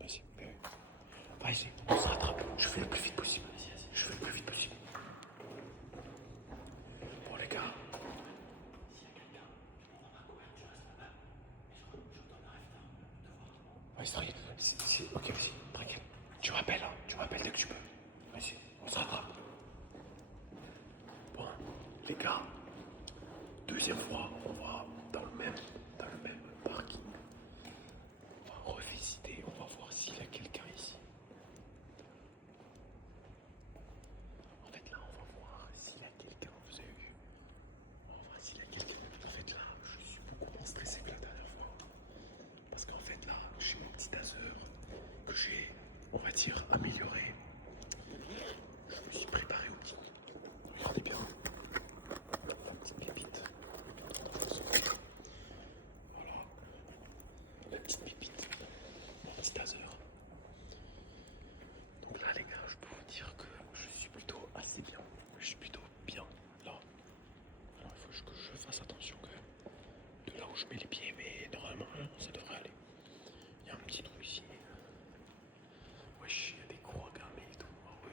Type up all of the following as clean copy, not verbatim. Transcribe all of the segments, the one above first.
Vas-y. Vas-y, on se rattrape. Je fais le plus vite possible. Je fais le plus vite possible. Bon, les gars. Vas-y, tranquille. Ok, vas-y, tranquille. Tu m'appelles, hein. Tu m'appelles dès que tu peux. Vas-y, on se rattrape. Bon, les gars. Deuxième fois, on va dans le même parking. On va revisiter, on va voir s'il y a quelqu'un ici. En fait, là, on va voir s'il y a quelqu'un. Vous avez vu? On va voir s'il y a quelqu'un. En fait, là, je suis beaucoup moins stressé que la dernière fois. Parce qu'en fait, là, j'ai mon petit taser que j'ai, on va dire, amélioré. Je me suis préparé au petit. Regardez bien. Petite pépite. Voilà. La petite pépite. Mon petit taser. Donc là, les gars, je peux vous dire que je suis plutôt assez bien. Je suis plutôt bien là. Alors il faut que je fasse attention quand même de là où je mets les pieds, mais normalement ça devrait aller. Il y a un petit trou ici. Wesh, il y a des croix gammées et tout. Ah oui.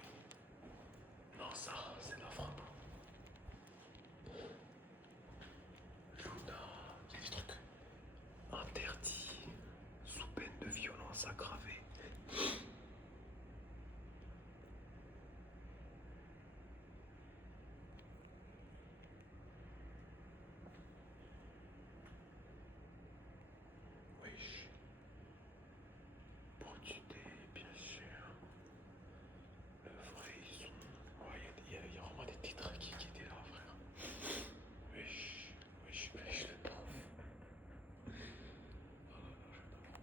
Non, ça, c'est de la frappe. Luna, il y a des trucs interdits sous peine de violence aggravée. Wesh. Pour tuer, bien sûr. Le vrai, ils sont. Ouais, il y a vraiment des titres qui étaient là, frère. Wesh, wesh, le pauvre. Oh là là, j'adore.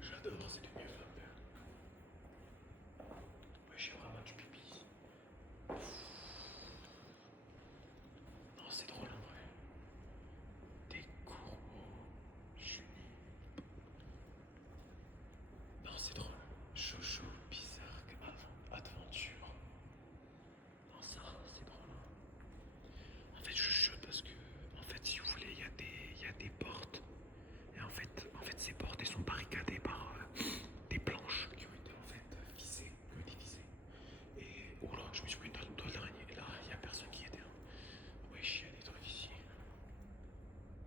J'adore, c'est du mieux, Flapper. Wesh, j'ai vraiment du pipi ici. Non, c'est drôle en vrai. Des corbeaux, chenilles. Non, c'est drôle. Jojo, bizarre, aventure. Non, ça, c'est drôle. En fait, je chuchote parce que, en fait, si vous voulez, il y a des portes. Et en fait, ces portes, elles sont barricadées par des planches qui ont été en fait visées, qui ont été visées. Et oh là, je me suis pris une toile d'araignée. Et là, il n'y a personne qui était. Wesh, il y a des trucs ici.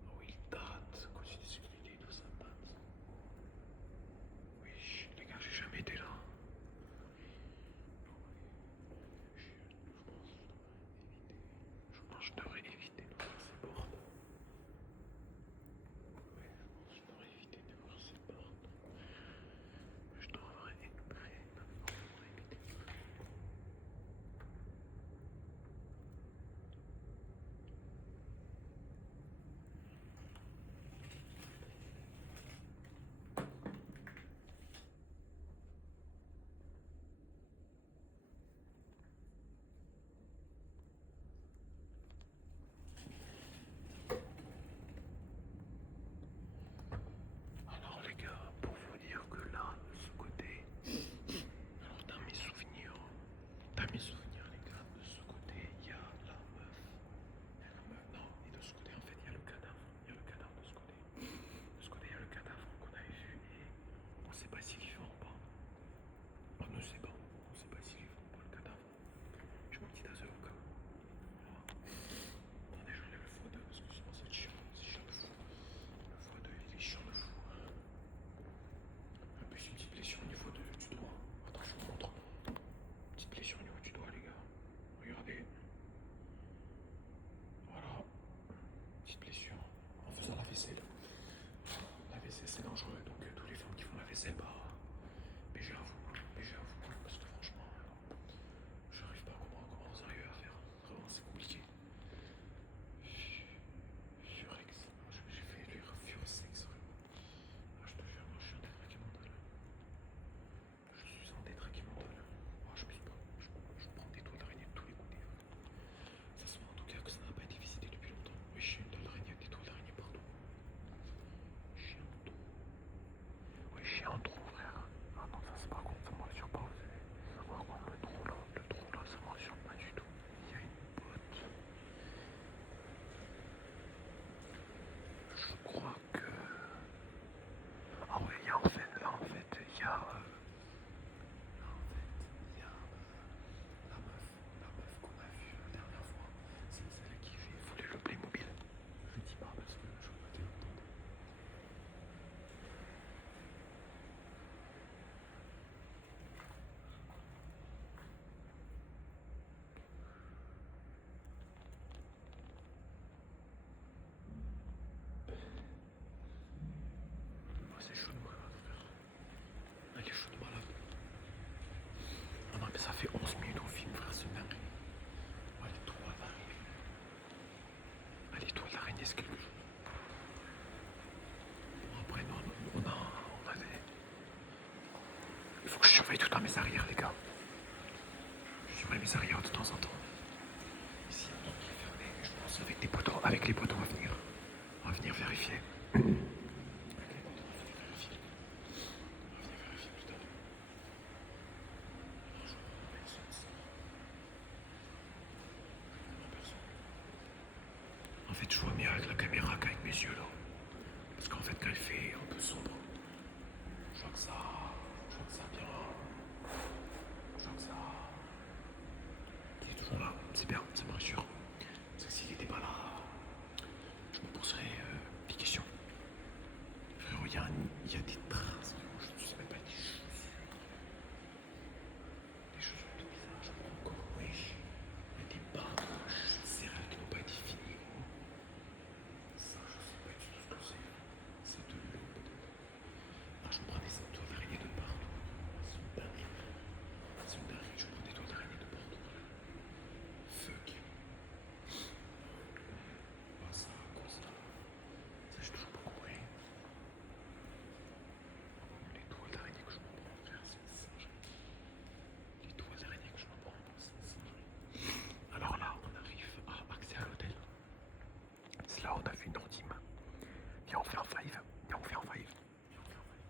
Oh, il date. Quand j'ai des tout ça date. Wesh, les gars, j'ai jamais été là. Je pense que je devrais éviter d'ouvrir ces portes. Ouais, je devrais éviter d'ouvrir ces portes. Je devrais éviter. Alors les gars, pour vous dire que là, de ce côté, alors dans mes souvenirs les gars, de ce côté, il y a la meuf. Il y a la meuf, non, et de ce côté en fait, il y a le cadavre. Il y a le cadavre de ce côté. De ce côté, il y a le cadavre qu'on avait vu et on sait pas s'il est vivant ou pas. On ne sait pas. On sait pas s'il est vivant ou pas le cadavre. J'ai mon petit taser au cas. Voilà. Attendez, j'enlève le x2 parce que sinon c'est chiant. C'est chiant de fou. Le x2 il est chiant de fou. En plus, une petite blessure au niveau du doigt. Attends, je vous montre. Petite blessure au niveau du doigt, les gars. Regardez. Voilà. Petite blessure en faisant la vaisselle. La vaisselle, c'est dangereux. Donc, tous les femmes qui font la vaisselle, BG à vous. BG à vous. Parce que franchement, j'arrive pas à comprendre comment vous arrivez à faire. Vraiment, c'est compliqué. Furex. J'ai fait lire Furesex. Ah, je te jure, moi, je suis un détraqué mental. Je suis un détraqué mental. Oh, je sais pas. Je prends des toiles d'araignée de tous les côtés. Ça se voit en tout cas que ça n'a pas été visité depuis longtemps. Oui, je suis une toile d'araignée, des toiles d'araignée partout. Chien de trou. Oui, chien de trou, frère. Ah non, ça c'est par contre, ça me rassure pas. Par contre, le trou là, ça me rassure pas du tout. Il y a une botte. Je crois que. Ah ouais, il y a en fait juste dans mes arrières, les gars. J'aimerais mes arrières de temps en temps. Ici, on est fermé, je pense, avec des poteaux, avec les poteaux à venir. On va venir vérifier. Avec les poteaux, on va venir vérifier. On va venir vérifier tout à l'heure. Je vois personne, ça. Je vois personne. En fait, je vois mieux avec la caméra qu'avec mes yeux, là. Parce qu'en fait, quand il fait un peu sombre, je vois que ça bien. Je vois que ça. Il est toujours là, c'est bien, ça me rassure. Parce que s'il n'était pas là, je me poserais des questions. Frérot, il y a des traces, je ne sais même pas des chaussures. Des chaussures tout bizarres, je crois encore, wesh. Il y a des barres, serrées qui n'ont pas été finies. Ça, je sais pas du tout ce que c'est. C'est de l'eau peut-être. Ah, je me prends des toiles d'araignée de partout. C'est une dinguerie. C'est une dinguerie, je prends des toiles d'araignée de partout. Fuck. Ah, ça, quoi ça? Ça, j'ai toujours pas compris. Les toiles d'araignée que je me prends, frère, c'est une singerie. Les toiles d'araignée que je me prends, c'est une singerie. Alors là, on arrive à accès à l'hôtel. C'est là où on a fait une ultime. Viens, on fait un five. Viens, on fait un five. Viens, on fait un five.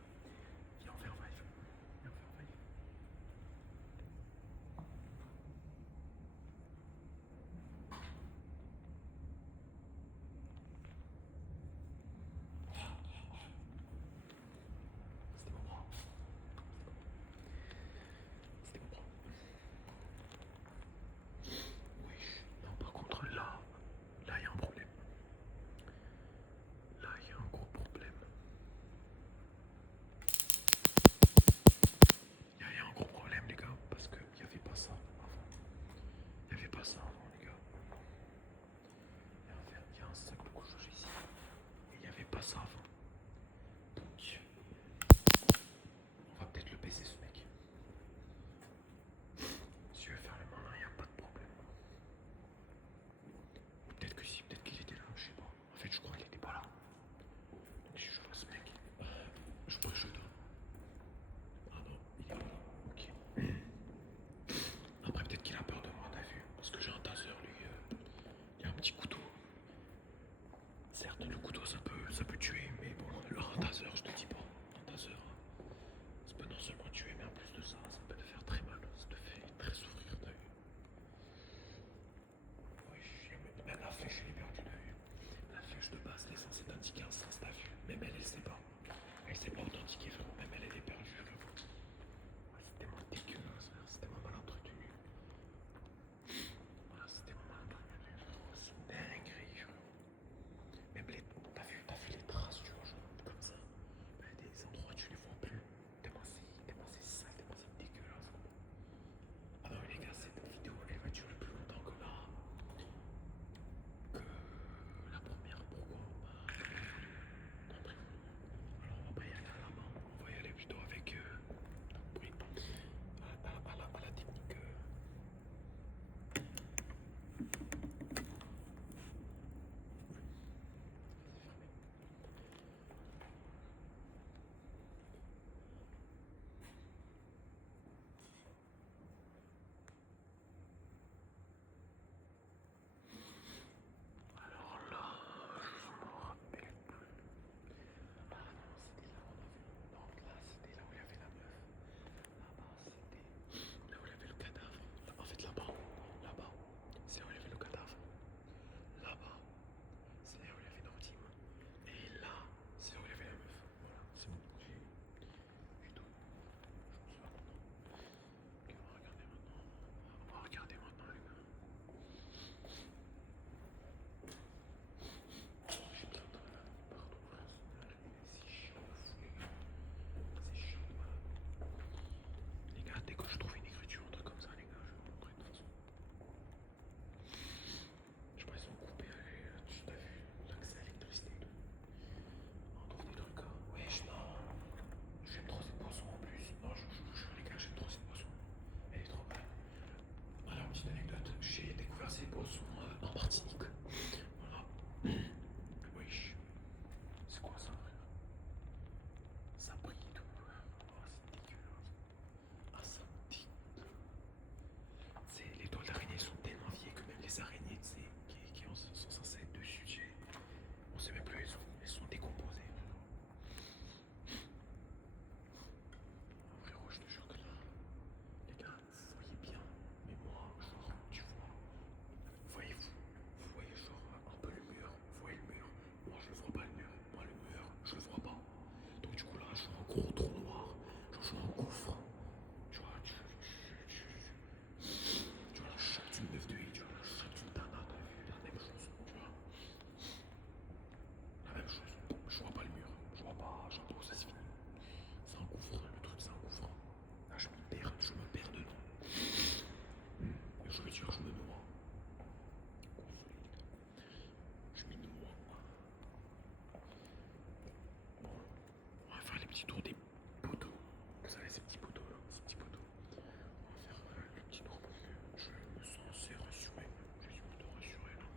petit tour des poteaux. Vous savez, ces petits poteaux là, ces petits poteaux. On va faire le petit tour parce que je me sens assez rassuré. Je suis plutôt rassuré là.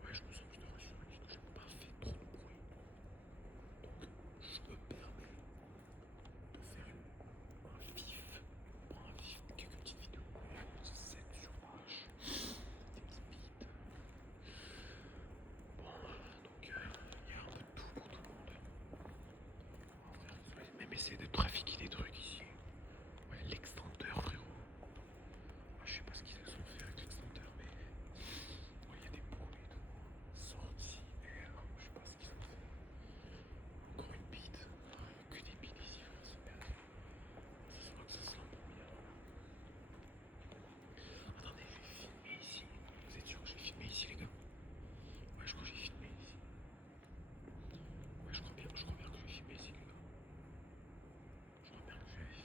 Ouais, je me sens plutôt rassuré parce que j'ai pas fait trop de bruit. Donc, je me permets de faire un vif, pas un vif, quelques petites vidéos. 7 sur H, des petits beats. Bon, donc il y a un peu de tout pour tout le monde. On va même essayer de trafiquer des trucs ici. Ouais, l'extincteur, frérot. Ah, je sais pas ce qu'ils se sont fait avec l'extincteur, mais ouais, il y a des boules et tout. Sortie air, je sais pas ce qu'ils ont fait. Encore une bite. Que des bites ici, frère, super. Ça se voit que ça sent bon bien. Attendez, je vais filmer ici. Vous êtes sûr que j'ai filmé ici, les gars? Ouais, je crois que j'ai filmé ici. Ouais, je crois bien que j'ai filmé ici, les gars. Je crois bien que j'ai filmé.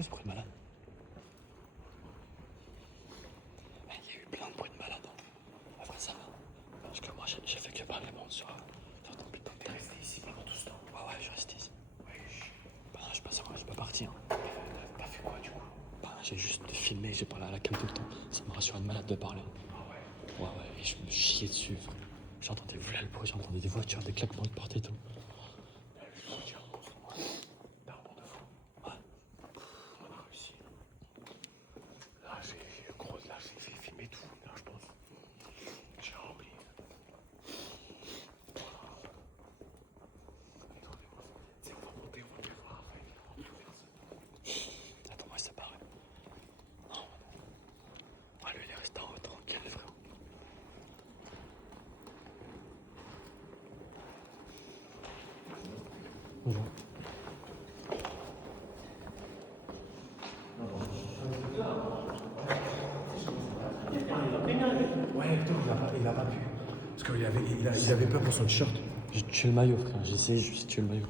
quoi ce bruit de malade? Il y a eu plein de bruits de malade. En vrai, ça va. Parce que moi, j'ai fait que parler bon sur ton putain de T'es resté ici pendant tout ce temps. Ouais, je suis resté ici. Ouais, Bah, je suis pas parti. Hein. t'as fait quoi du coup? Bah, j'ai juste filmé, j'ai parlé à la cam tout le temps. Ça me rassure une malade de parler. Ah ouais. Ouais, et je me chiais dessus, frère. J'entendais le bruit, j'entendais des voitures, des claquements de porte et tout. T'as un bon de fou. Ouais. On a réussi. Là, j'ai filmé tout, là, je pense. J'ai rempli. On va monter voir après. Attends, moi, ça paraît. Non. Ouais, lui, il est resté en haut, tranquille, frère. Bonjour. Ouais, il a pas pu. Parce qu'il avait peur pour son t-shirt. J'ai tué le maillot, frère. J'ai essayé, je me suis tué le maillot.